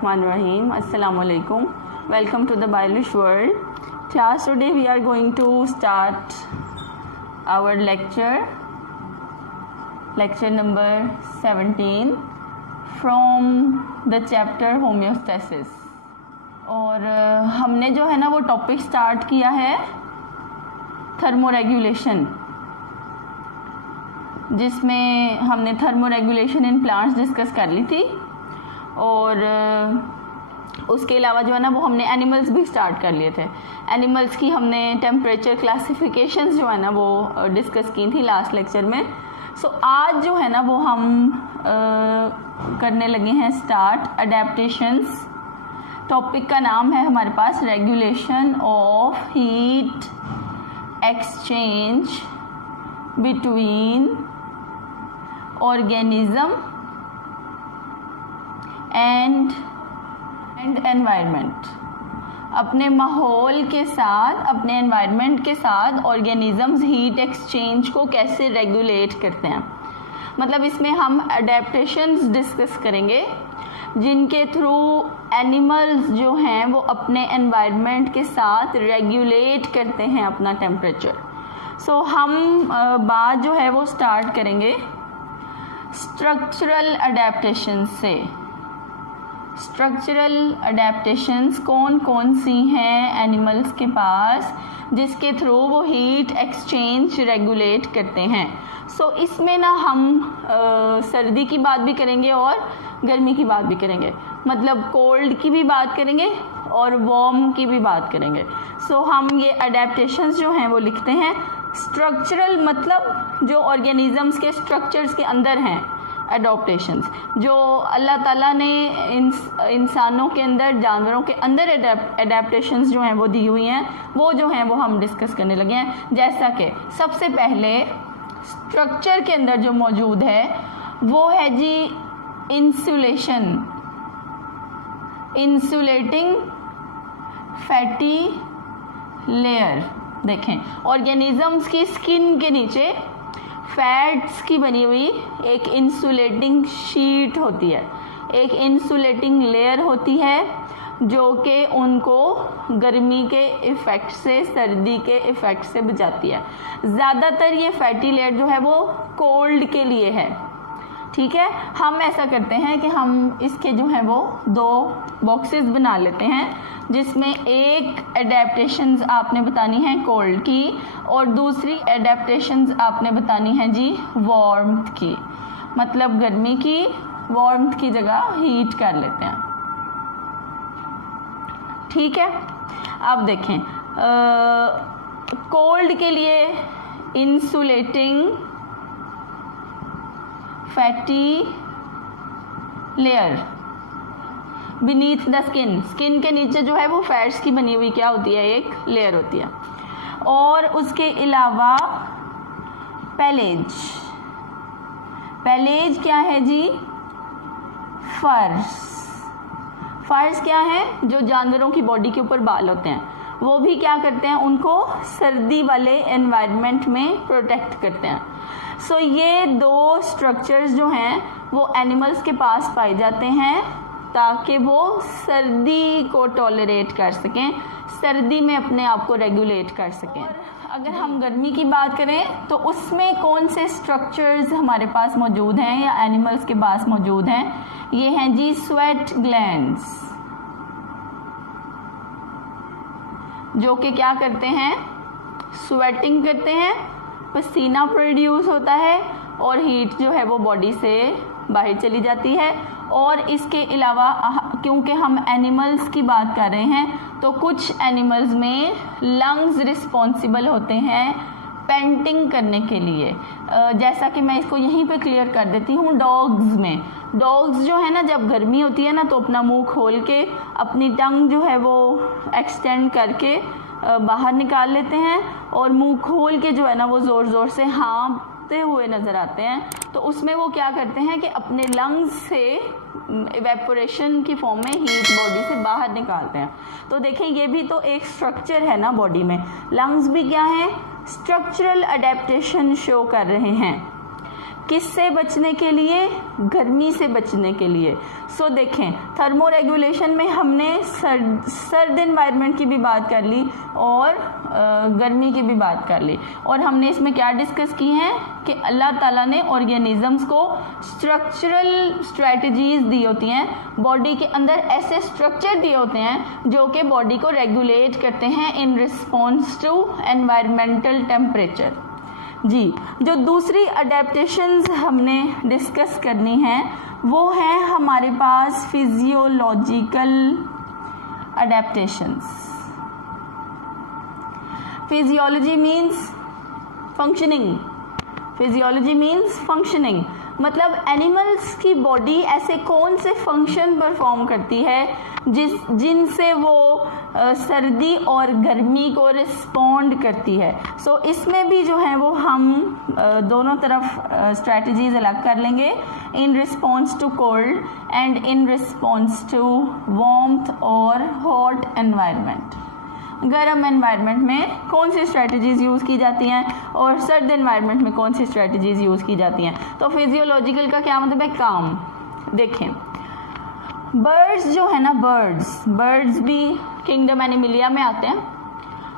Bismillahirrahmanirrahim. Assalamu alaikum. Welcome to the Biolish world. Class, today we are going to start our lecture number 17 from the chapter homeostasis. और हमने जो है ना वो topic start किया है थर्मोरेगुलेशन, जिसमें हमने थर्मोरेगुलेशन इन प्लांट्स डिस्कस कर ली थी। और उसके अलावा जो है ना वो हमने एनिमल्स भी स्टार्ट कर लिए थे। एनिमल्स की हमने टेम्परेचर क्लासिफिकेशंस जो है ना वो डिस्कस की थी लास्ट लेक्चर में। सो आज जो है ना वो हम करने लगे हैं स्टार्ट अडेप्टेशंस। टॉपिक का नाम है हमारे पास regulation of heat exchange between organism and environment. अपने माहौल के साथ, अपने एनवायरनमेंट के साथ ऑर्गेनिजम्स हीट एक्सचेंज को कैसे रेगुलेट करते हैं। मतलब इसमें हम अडेप्टेशंस डिस्कस करेंगे जिनके थ्रू एनिमल्स जो हैं वो अपने एनवायरनमेंट के साथ रेगुलेट करते हैं अपना टेम्परेचर। सो हम बात जो है वो स्टार्ट करेंगे स्ट्रक्चरल अडेप्टेशन से। स्ट्रक्चरल अडेप्टेशंस कौन कौन सी हैं एनिमल्स के पास जिसके थ्रू वो हीट एक्सचेंज रेगुलेट करते हैं। सो इसमें ना हम सर्दी की बात भी करेंगे और गर्मी की बात भी करेंगे, मतलब कोल्ड की भी बात करेंगे और वार्म की भी बात करेंगे। सो हम ये अडेप्टेशंस जो हैं वो लिखते हैं स्ट्रक्चरल, मतलब जो ऑर्गेनिजम्स के स्ट्रक्चर्स के अंदर हैं एडॉप्टेशंस, जो अल्लाह ताला ने इंसानों के अंदर, जानवरों के अंदर एडेप्टेशंस जो हैं वो दी हुई हैं, वो जो हैं वो हम डिस्कस करने लगे हैं। जैसा कि सबसे पहले स्ट्रक्चर के अंदर जो मौजूद है वो है जी इंसुलेशन, इंसुलेटिंग फैटी लेयर। देखें, ऑर्गेनिजम्स की स्किन के नीचे फैट्स की बनी हुई एक इंसुलेटिंग शीट होती है, एक इंसुलेटिंग लेयर होती है जो कि उनको गर्मी के इफ़ेक्ट से, सर्दी के इफ़ेक्ट से बचाती है। ज़्यादातर ये फैटी लेयर जो है वो कोल्ड के लिए है। ठीक है, हम ऐसा करते हैं कि हम इसके जो है वो दो बॉक्सेस बना लेते हैं, जिसमें एक एडेप्टेशंस आपने बतानी है कोल्ड की और दूसरी एडेप्टेशंस आपने बतानी है जी वार्मथ की, मतलब गर्मी की। वार्मथ की जगह हीट कर लेते हैं। ठीक है, अब देखें कोल्ड के लिए insulating fatty layer beneath the skin, skin के नीचे जो है वो फैट्स की बनी हुई क्या होती है, एक लेयर होती है। और उसके अलावा पेलेज, पेलेज क्या है जी, फर्स। फर्स क्या है, जो जानवरों की बॉडी के ऊपर बाल होते हैं, वो भी क्या करते हैं, उनको सर्दी वाले एनवायरनमेंट में प्रोटेक्ट करते हैं। सो ये दो स्ट्रक्चर्स जो हैं वो एनिमल्स के पास पाए जाते हैं ताकि वो सर्दी को टॉलरेट कर सकें, सर्दी में अपने आप को रेगुलेट कर सकें। और अगर हम गर्मी की बात करें तो उसमें कौन से स्ट्रक्चर्स हमारे पास मौजूद हैं या एनिमल्स के पास मौजूद हैं, ये हैं जी स्वेट ग्लैंड्स, जो कि क्या करते हैं, स्वेटिंग करते हैं, पसीना प्रोड्यूस होता है और हीट जो है वो बॉडी से बाहर चली जाती है। और इसके अलावा क्योंकि हम एनिमल्स की बात कर रहे हैं तो कुछ एनिमल्स में लंग्स रिस्पॉन्सिबल होते हैं पेंटिंग करने के लिए। जैसा कि मैं इसको यहीं पे क्लियर कर देती हूँ, डॉग्स में, डॉग्स जो है ना जब गर्मी होती है ना तो अपना मुंह खोल के अपनी टंग जो है वो एक्सटेंड करके बाहर निकाल लेते हैं और मुंह खोल के जो है ना वो ज़ोर ज़ोर से हाँफते हुए नज़र आते हैं। तो उसमें वो क्या करते हैं कि अपने लंग्स से इवेपोरेशन की फॉर्म में हीट बॉडी से बाहर निकालते हैं। तो देखें, ये भी तो एक स्ट्रक्चर है ना बॉडी में। लंग्स भी क्या है, स्ट्रक्चरल अडेप्टेशन शो कर रहे हैं किससे बचने के लिए? गर्मी से बचने के लिए। सो देखें, थर्मो रेगुलेशन में हमने सर्द एनवायरनमेंट की भी बात कर ली और गर्मी की भी बात कर ली, और हमने इसमें क्या डिस्कस की हैं कि अल्लाह ताला ने ऑर्गेनिजम्स को स्ट्रक्चरल स्ट्रेटजीज दी होती हैं, बॉडी के अंदर ऐसे स्ट्रक्चर दिए होते हैं जो कि बॉडी को रेगुलेट करते हैं in response to environmental temperature. जी, जो दूसरी अडेप्टेशंस हमने डिस्कस करनी है वो है हमारे पास physiological adaptations. Physiology means functioning, physiology means functioning, मतलब एनिमल्स की बॉडी ऐसे कौन से फंक्शन परफॉर्म करती है जिनसे वो सर्दी और गर्मी को रिस्पॉन्ड करती है। सो इसमें भी जो है वो हम दोनों तरफ स्ट्रैटेजीज अलग कर लेंगे, in response to cold and in response to warmth और हॉट एनवायरनमेंट। गर्म एनवायरनमेंट में कौन सी स्ट्रैटेजीज यूज़ की जाती हैं और सर्द एनवायरनमेंट में कौन सी स्ट्रैटेजीज यूज़ की जाती हैं। तो फिजियोलॉजिकल का क्या मतलब है? काम। देखें, बर्ड्स जो है ना, बर्ड्स भी किंगडम एनिमलिया में आते हैं,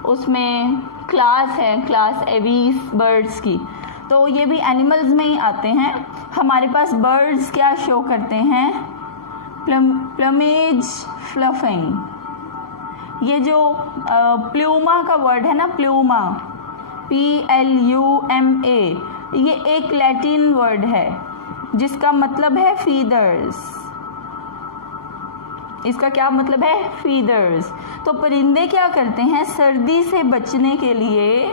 उसमें क्लास है, क्लास एवीस बर्ड्स की, तो ये भी एनिमल्स में ही आते हैं। हमारे पास बर्ड्स क्या शो करते हैं? प्लमेज फ्लफिंग। ये जो प्लूमा का वर्ड है ना, प्लूमा, PLUMA, ये एक लैटिन वर्ड है जिसका मतलब है फीदर्स। इसका क्या मतलब है? फीदर्स। तो परिंदे क्या करते हैं? सर्दी से बचने के लिए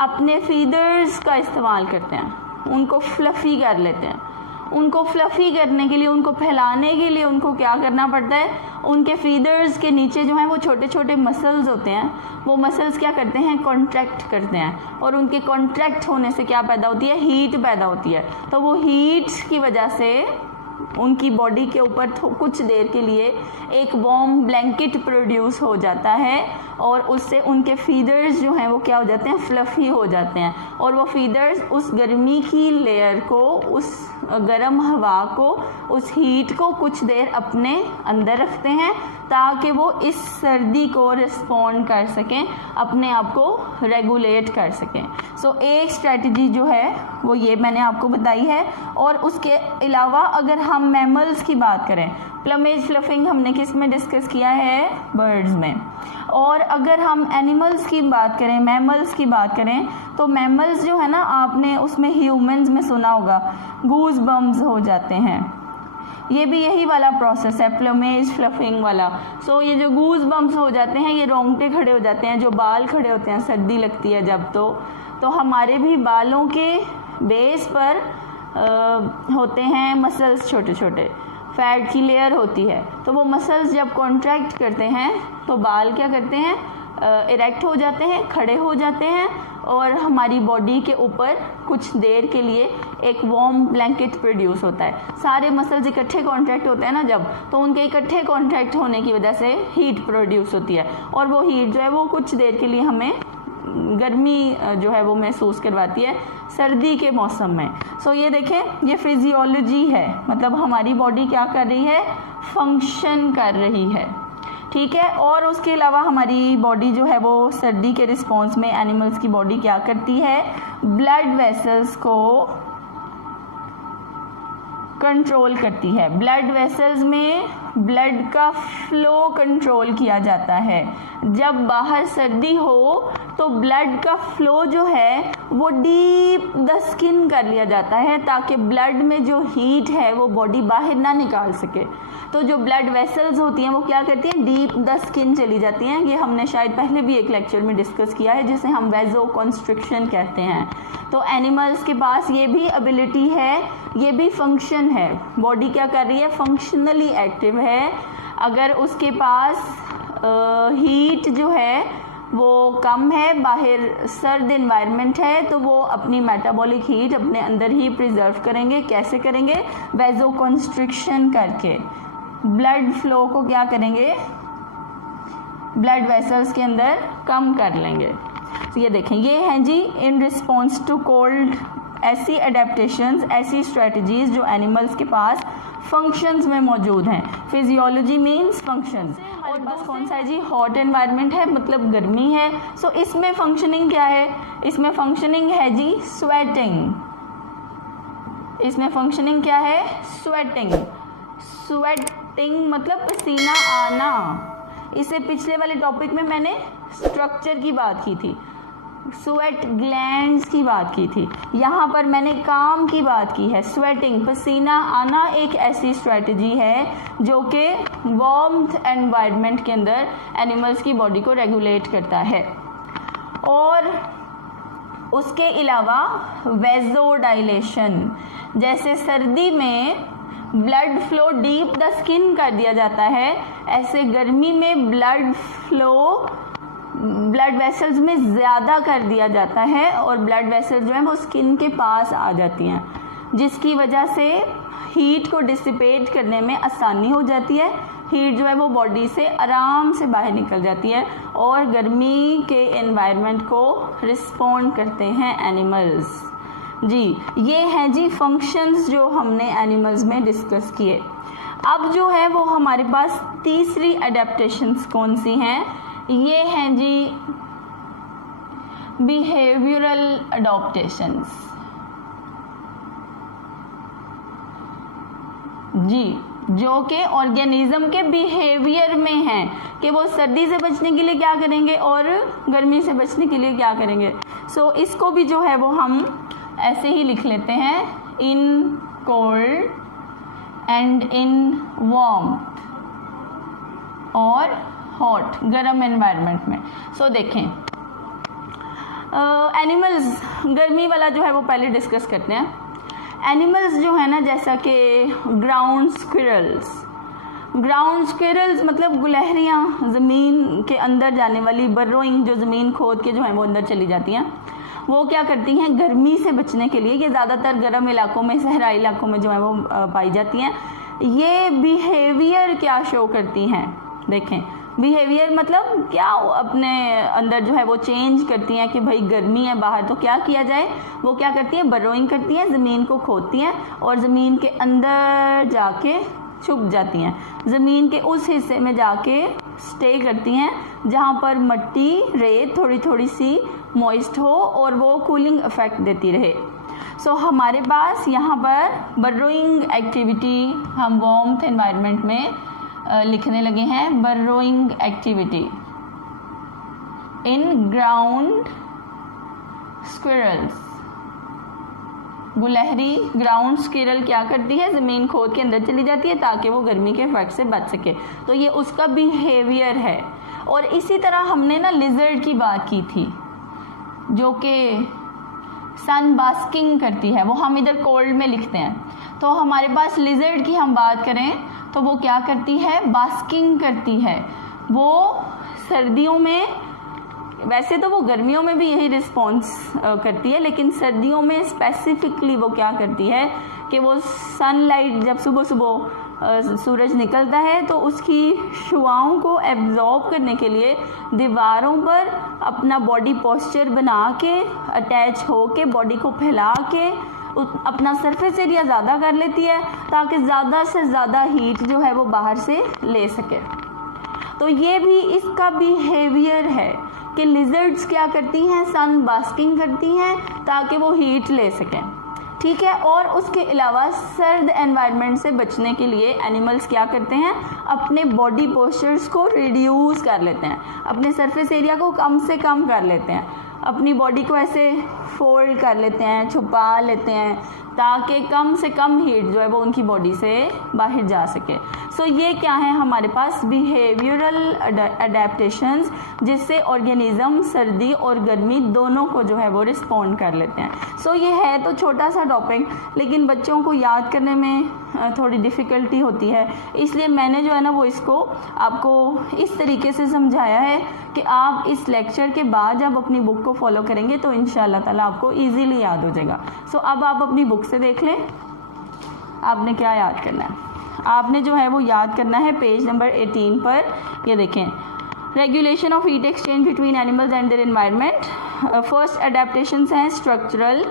अपने फीदर्स का इस्तेमाल करते हैं, उनको फ्लफी कर लेते हैं। उनको फ्लफी करने के लिए, उनको फैलाने के लिए उनको क्या करना पड़ता है? उनके फीदर्स के नीचे जो हैं वो छोटे छोटे मसल्स होते हैं, वो मसल्स क्या करते हैं? कॉन्ट्रैक्ट करते हैं, और उनके कॉन्ट्रैक्ट होने से क्या पैदा होती है? हीट पैदा होती है। तो वो हीट की वजह से उनकी बॉडी के ऊपर कुछ देर के लिए एक वार्म ब्लैंकेट प्रोड्यूस हो जाता है, और उससे उनके फीदर्स जो हैं वो क्या हो जाते हैं? फ्लफी हो जाते हैं, और वो फीदर्स उस गर्मी की लेयर को, उस गर्म हवा को, उस हीट को कुछ देर अपने अंदर रखते हैं ताकि वो इस सर्दी को रिस्पॉन्ड कर सकें, अपने आप को रेगुलेट कर सकें। सो एक स्ट्रेटजी जो है वो ये मैंने आपको बताई है। और उसके अलावा अगर हम मैमल्स की बात करें, प्लमेज फ्लफिंग हमने किस में डिस्कस किया है? बर्ड्स में। और अगर हम एनिमल्स की बात करें, मैमल्स की बात करें, तो मैमल्स जो है ना, आपने उसमें ह्यूमंस में सुना होगा, गूज बम्स हो जाते हैं। ये भी यही वाला प्रोसेस है, प्लमेज फ्लफिंग वाला। सो ये जो गूज बम्स हो जाते हैं, ये रोंगटे खड़े हो जाते हैं, जो बाल खड़े होते हैं सर्दी लगती है जब, तो हमारे भी बालों के बेस पर होते हैं मसल्स, छोटे छोटे फैट की लेयर होती है। तो वो मसल्स जब कॉन्ट्रैक्ट करते हैं तो बाल क्या करते हैं? इरेक्ट हो जाते हैं, खड़े हो जाते हैं, और हमारी बॉडी के ऊपर कुछ देर के लिए एक वार्म ब्लैंकेट प्रोड्यूस होता है। सारे मसल्स इकट्ठे कॉन्ट्रैक्ट होते हैं ना जब, तो उनके इकट्ठे कॉन्ट्रैक्ट होने की वजह से हीट प्रोड्यूस होती है, और वो हीट जो है वो कुछ देर के लिए हमें गर्मी जो है वो महसूस करवाती है सर्दी के मौसम में। सो ये देखें, ये फिजियोलॉजी है, मतलब हमारी बॉडी क्या कर रही है? फंक्शन कर रही है, ठीक है। और उसके अलावा हमारी बॉडी जो है वो सर्दी के रिस्पॉन्स में एनिमल्स की बॉडी क्या करती है? ब्लड वेसल्स को कंट्रोल करती है। ब्लड वेसल्स में ब्लड का फ्लो कंट्रोल किया जाता है। जब बाहर सर्दी हो तो ब्लड का फ्लो जो है वो डीप द स्किन कर लिया जाता है ताकि ब्लड में जो हीट है वो बॉडी बाहर ना निकाल सके। तो जो ब्लड वेसल्स होती हैं वो क्या करती हैं? डीप द स्किन चली जाती हैं। ये हमने शायद पहले भी एक लेक्चर में डिस्कस किया है, जिसे हम वेजो कॉन्स्ट्रिक्शन कहते हैं। तो एनिमल्स के पास ये भी एबिलिटी है, ये भी फंक्शन है। बॉडी क्या कर रही है? फंक्शनली एक्टिव है। अगर उसके पास हीट जो है वो कम है, बाहर सर्द इन्वायरमेंट है, तो वो अपनी मेटाबॉलिक हीट अपने अंदर ही प्रिजर्व करेंगे। कैसे करेंगे? वेजो कॉन्स्ट्रिक्शन करके ब्लड फ्लो को क्या करेंगे? ब्लड वेसल्स के अंदर कम कर लेंगे। तो ये देखें, ये है जी इन रिस्पॉन्स टू कोल्ड ऐसी एडेप्टेशंस, ऐसी स्ट्रेटजीज जो एनिमल्स के पास फंक्शंस में मौजूद हैं। Physiology means functions. और बस कौन सा है जी, हॉट एनवायरनमेंट है मतलब गर्मी है। सो इसमें फंक्शनिंग क्या है, इसमें फंक्शनिंग है जी स्वेटिंग। इसमें फंक्शनिंग क्या है, स्वेटिंग। स्वेटिंग मतलब पसीना आना। इससे पिछले वाले टॉपिक में मैंने स्ट्रक्चर की बात की थी, स्वेट ग्लैंड्स की बात की थी। यहाँ पर मैंने काम की बात की है। स्वेटिंग, पसीना आना एक ऐसी स्ट्रेटजी है जो कि वार्म्थ एनवायरनमेंट के अंदर एनिमल्स की बॉडी को रेगुलेट करता है। और उसके अलावा वेज़ोडाइलेशन, जैसे सर्दी में blood flow deep the skin कर दिया जाता है, ऐसे गर्मी में ब्लड फ्लो ब्लड वेसल्स में ज़्यादा कर दिया जाता है और ब्लड वेसल्स जो है वो स्किन के पास आ जाती हैं, जिसकी वजह से हीट को डिसिपेट करने में आसानी हो जाती है। हीट जो है वो बॉडी से आराम से बाहर निकल जाती है और गर्मी के एनवायरनमेंट को रिस्पॉन्ड करते हैं एनिमल्स। जी ये हैं जी फंक्शंस जो हमने एनिमल्स में डिस्कस किए। अब जो है वो हमारे पास तीसरी एडेप्टेशंस कौन सी हैं, ये हैं जी बिहेवियरल अडॉप्टेशंस। जी जो कि ऑर्गेनिज्म के बिहेवियर में हैं कि वो सर्दी से बचने के लिए क्या करेंगे और गर्मी से बचने के लिए क्या करेंगे। सो इसको भी जो है वो हम ऐसे ही लिख लेते हैं, in cold and in warm और हॉट, गर्म एनवायरनमेंट में। सो देखें एनिमल्स, गर्मी वाला जो है वो पहले डिस्कस करते हैं। एनिमल्स जो है ना, जैसा कि ग्राउंड स्क्विरल्स मतलब गुलहरियाँ, ज़मीन के अंदर जाने वाली बर्रोइंग, जो ज़मीन खोद के जो है वो अंदर चली जाती हैं, वो क्या करती हैं गर्मी से बचने के लिए, ये ज़्यादातर गर्म इलाकों में, सहराई इलाकों में जो है वो पाई जाती हैं। ये बिहेवियर क्या शो करती हैं, देखें बिहेवियर मतलब क्या अपने अंदर जो है वो चेंज करती हैं कि भाई गर्मी है बाहर तो क्या किया जाए। वो क्या करती हैं, बर्रोइंग करती हैं, ज़मीन को खोदती हैं और ज़मीन के अंदर जाके छुप जाती हैं, ज़मीन के उस हिस्से में जाके स्टे करती हैं जहाँ पर मिट्टी, रेत थोड़ी थोड़ी सी मॉइस्ट हो और वो कूलिंग इफेक्ट देती रहे। सो हमारे पास यहाँ पर बर्रोइंग एक्टिविटी हम वार्म्थ एनवायरनमेंट में लिखने लगे हैं। Burrowing activity in ground squirrels. गुलहरी ग्राउंड स्क्विरल क्या करती है, ज़मीन खोद के अंदर चली जाती है ताकि वो गर्मी के इफेक्ट से बच सके। तो ये उसका बिहेवियर है। और इसी तरह हमने ना लिजर्ड की बात की थी जो कि सन बास्किंग करती है, वो हम इधर कोल्ड में लिखते हैं। तो हमारे पास लिजर्ड की हम बात करें तो वो क्या करती है, बास्किंग करती है। वो सर्दियों में, वैसे तो वो गर्मियों में भी यही रिस्पॉन्स करती है, लेकिन सर्दियों में स्पेसिफिकली वो क्या करती है कि वो सनलाइट जब सुबह सुबह सूरज निकलता है तो उसकी शुआओं को एब्जॉर्ब करने के लिए दीवारों पर अपना बॉडी पोस्चर बना के अटैच हो के बॉडी को फैला के अपना सरफेस एरिया ज़्यादा कर लेती है ताकि ज़्यादा से ज़्यादा हीट जो है वो बाहर से ले सके। तो ये भी इसका बिहेवियर है कि लिजर्ड्स क्या करती हैं, सन बास्किंग करती हैं ताकि वो हीट ले सकें। ठीक है। और उसके अलावा सर्द एनवायरनमेंट से बचने के लिए एनिमल्स क्या करते हैं, अपने बॉडी पोस्चर्स को रिड्यूस कर लेते हैं, अपने सरफेस एरिया को कम से कम कर लेते हैं, अपनी बॉडी को ऐसे फोल्ड कर लेते हैं, छुपा लेते हैं ताकि कम से कम हीट जो है वो उनकी बॉडी से बाहर जा सके। सो ये क्या है हमारे पास, बिहेवियरल अडेप्टेशंस, जिससे ऑर्गेनिज्म सर्दी और गर्मी दोनों को जो है वो रिस्पॉन्ड कर लेते हैं। सो ये है तो छोटा सा टॉपिक, लेकिन बच्चों को याद करने में थोड़ी डिफ़िकल्टी होती है, इसलिए मैंने जो है ना वो इसको आपको इस तरीके से समझाया है कि आप इस लेक्चर के बाद जब अपनी बुक को फॉलो करेंगे तो इंशाल्लाह ताला आपको इजीली याद हो जाएगा। सो अब आप अपनी बुक से देख लें, आपने क्या याद करना है। आपने जो है वो याद करना है पेज नंबर 18 पर, ये देखें, regulation of heat exchange between animals and their environment. First adaptations हैं structural,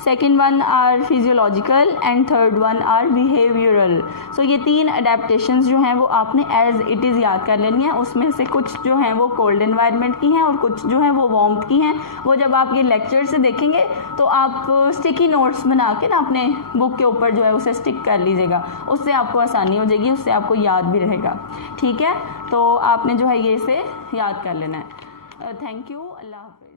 second one are physiological and third one are behavioural. So ये 3 अडेप्टेशंस जो हैं वो आपने एज इट इज़ याद कर लेनी है। उसमें से कुछ जो हैं वो कोल्ड एनवायरनमेंट की हैं और कुछ जो हैं वो वार्मथ की हैं। वो जब आप ये लेक्चर से देखेंगे तो आप स्टिकी नोट्स बना के ना अपने बुक के ऊपर जो है उसे स्टिक कर लीजिएगा, उससे आपको आसानी हो जाएगी, उससे आपको याद भी रहेगा। ठीक है, तो आपने जो है ये इसे याद कर लेना है। थैंक यू, अल्लाह हाफिज़।